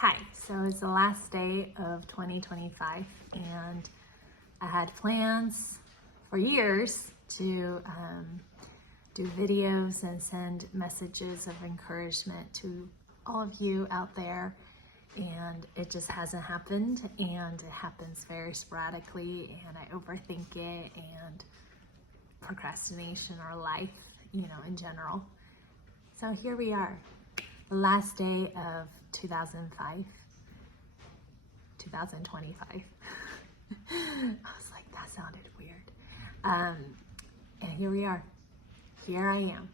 Hi, so it's the last day of 2025 and I had plans for years to do videos and send messages of encouragement to all of you out there, and it just hasn't happened, and it happens very sporadically, and I overthink it, and procrastination or life, in general. So here we are, the last day of 2025. I was like, that sounded weird. And here we are. Here I am,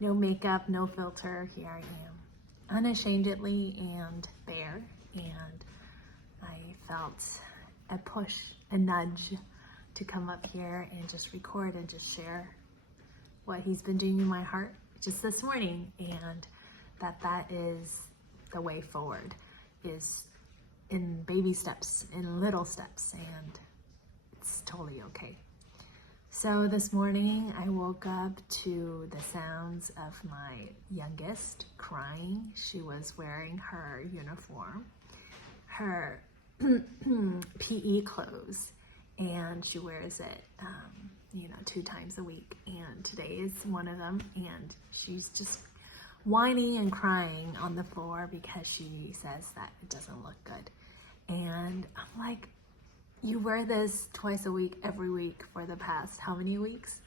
no makeup, no filter. Here I am, unashamedly and bare. And I felt a push, a nudge to come up here and just record and just share what he's been doing in my heart just this morning, and that is the way forward, is in baby steps, in little steps, and it's totally okay. So this morning I woke up to the sounds of my youngest crying. She was wearing her uniform, her PE clothes, and she wears it 2 times a week, and today is one of them, and she's just whining and crying on the floor because she says that it doesn't look good. And I'm like, you wear this twice a week, every week for the past how many weeks?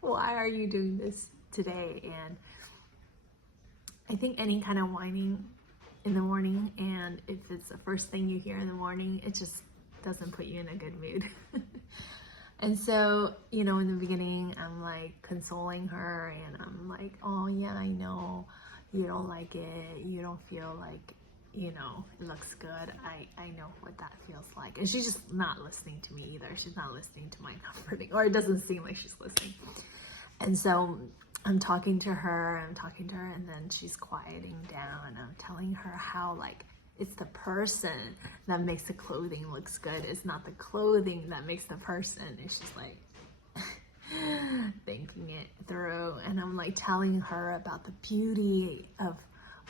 Why are you doing this today? And I think any kind of whining in the morning, and if it's the first thing you hear in the morning, it just doesn't put you in a good mood. And so, in the beginning, I'm like consoling her, and I'm like, oh yeah, I know you don't like it. You don't feel like, it looks good. I know what that feels like. And she's just not listening to me either. She's not listening to my comforting, or it doesn't seem like she's listening. And so I'm talking to her, and then she's quieting down, and I'm telling her how it's the person that makes the clothing looks good. It's not the clothing that makes the person. And she's like thinking it through. And I'm like telling her about the beauty of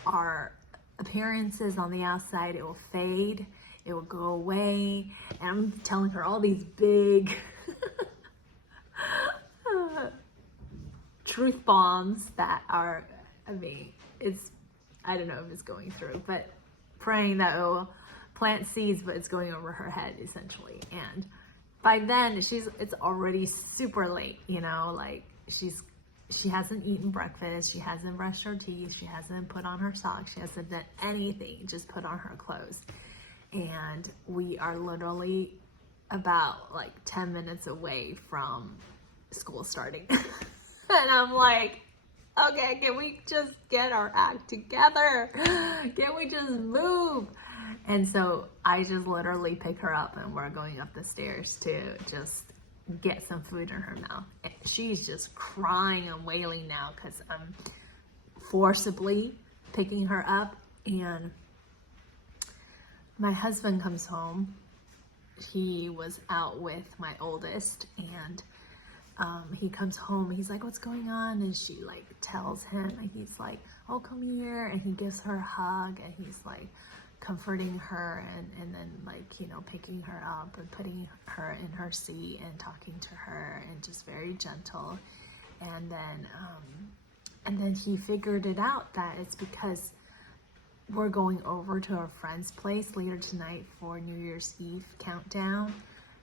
our appearances on the outside. It will fade. It will go away. And I'm telling her all these big truth bombs that are, I don't know if it's going through, but praying that it will plant seeds, but it's going over her head essentially. And by then it's already super late, she hasn't eaten breakfast, she hasn't brushed her teeth, she hasn't put on her socks, she hasn't done anything, just put on her clothes. And we are literally about 10 minutes away from school starting. And I'm like, okay, can we just get our act together? Can we just move? And so I just literally pick her up, and we're going up the stairs to just get some food in her mouth. And she's just crying and wailing now because I'm forcibly picking her up. And my husband comes home. He was out with my oldest, and he comes home, he's like, what's going on? And she tells him, and he's like, oh, come here. And he gives her a hug, and he's comforting her, and then picking her up and putting her in her seat and talking to her, and just very gentle. And then he figured it out that it's because we're going over to our friend's place later tonight for New Year's Eve countdown,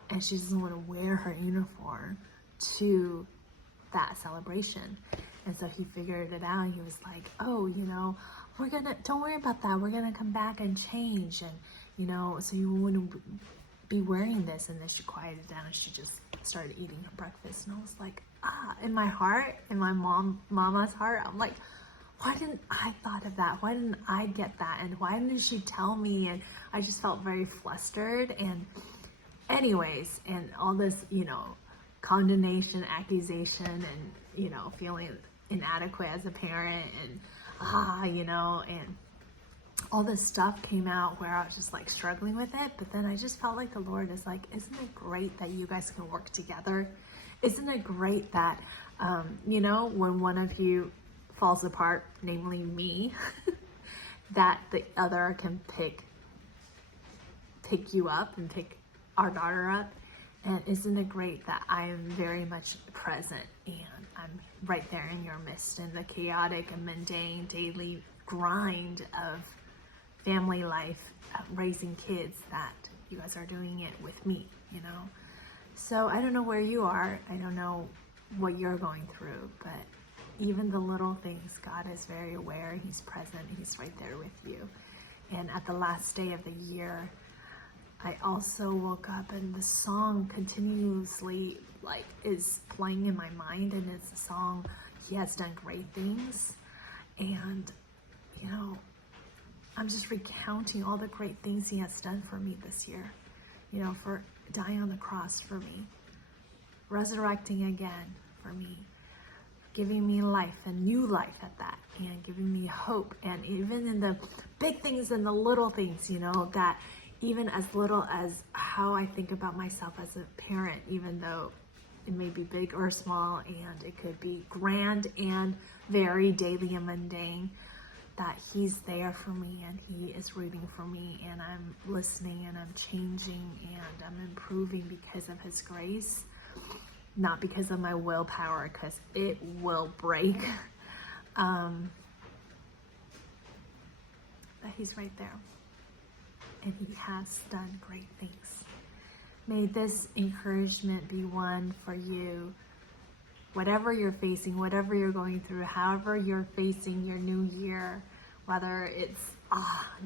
and she doesn't want to wear her uniform to that celebration. And so he figured it out, and he was like, oh, don't worry about that, we're gonna come back and change, and so you wouldn't be wearing this. And then she quieted down, and she just started eating her breakfast. And I was like, in my heart, in my mama's heart, I'm like, why didn't I thought of that? Why didn't I get that? And why didn't she tell me? And I just felt very flustered. And anyways, and all this condemnation, accusation, and feeling inadequate as a parent, and and all this stuff came out where I was just struggling with it. But then I just felt like the Lord is like, isn't it great that you guys can work together? Isn't it great that when one of you falls apart, namely me, that the other can pick you up and pick our daughter up. And isn't it great that I am very much present and I'm right there in your midst in the chaotic and mundane daily grind of family life, raising kids, that you guys are doing it with me, you know? So I don't know where you are. I don't know what you're going through, but even the little things, God is very aware. He's present. He's right there with you. And at the last day of the year, I also woke up and the song continuously is playing in my mind, and it's a song, He Has Done Great Things. And, you know, I'm just recounting all the great things He has done for me this year, you know, for dying on the cross for me, resurrecting again for me, giving me life, a new life at that, and giving me hope. And even in the big things and the little things, you know, that even as little as how I think about myself as a parent, even though it may be big or small, and it could be grand and very daily and mundane, that He's there for me and He is rooting for me, and I'm listening and I'm changing and I'm improving because of His grace, not because of my willpower, because it will break. That He's right there. And He has done great things. May this encouragement be one for you. Whatever you're facing, whatever you're going through, however you're facing your new year, whether it's,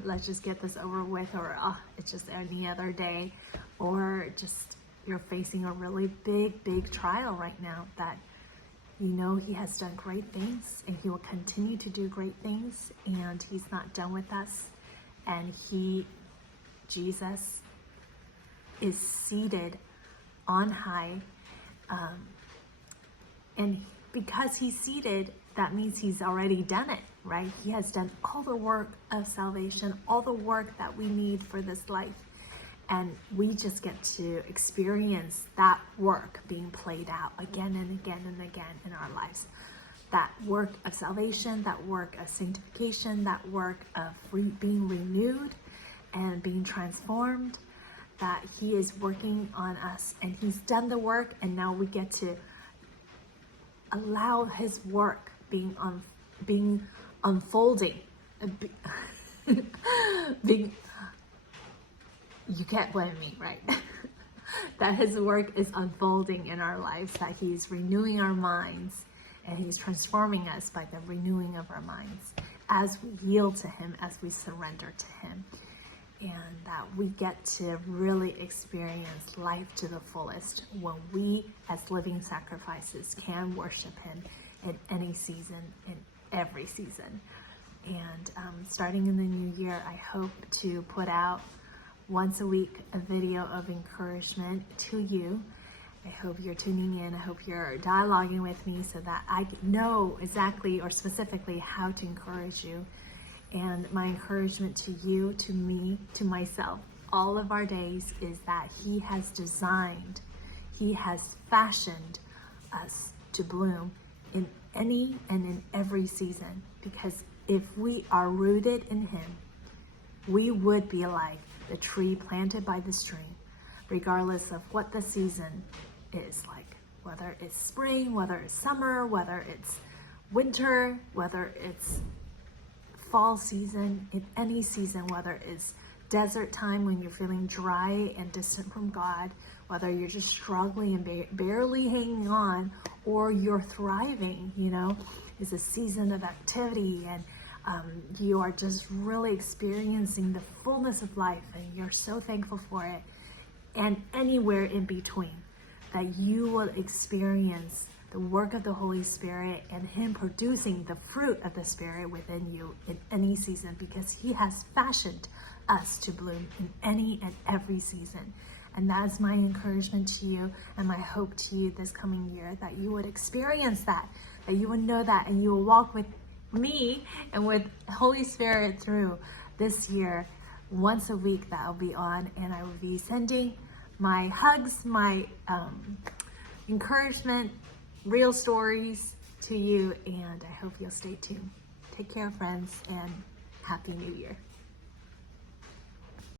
let's just get this over with, or it's just any other day, or just you're facing a really big trial right now, that you know He has done great things and He will continue to do great things, and He's not done with us. And Jesus is seated on high, and because He's seated, that means He's already done it, right? He has done all the work of salvation, all the work that we need for this life, and we just get to experience that work being played out again and again and again in our lives. That work of salvation, that work of sanctification, that work of being renewed and being transformed, that He is working on us, and He's done the work, and now we get to allow His work being unfolding, being, you can't blame me, right? That His work is unfolding in our lives, that He's renewing our minds, and He's transforming us by the renewing of our minds as we yield to Him, as we surrender to Him. And that we get to really experience life to the fullest when we, as living sacrifices, can worship Him in any season, in every season. And starting in the new year, I hope to put out once a week a video of encouragement to you. I hope you're tuning in. I hope you're dialoguing with me so that I know exactly or specifically how to encourage you. And my encouragement to you, to me, to myself, all of our days, is that He has designed, He has fashioned us to bloom in any and in every season. Because if we are rooted in Him, we would be like the tree planted by the stream, regardless of what the season is like, whether it's spring, whether it's summer, whether it's winter, whether it's fall season, in any season, whether it's desert time when you're feeling dry and distant from God, whether you're just struggling and barely hanging on, or you're thriving, you know, it's a season of activity, and you are just really experiencing the fullness of life, and you're so thankful for it. And anywhere in between, that you will experience the work of the Holy Spirit and Him producing the fruit of the Spirit within you in any season, because He has fashioned us to bloom in any and every season. And that is my encouragement to you, and my hope to you this coming year, that you would experience that you would know that, and you will walk with me and with Holy Spirit through this year. Once a week that I'll be on, and I will be sending my hugs, my encouragement, real stories, to you, and I hope you'll stay tuned. Take care, friends, and Happy New Year.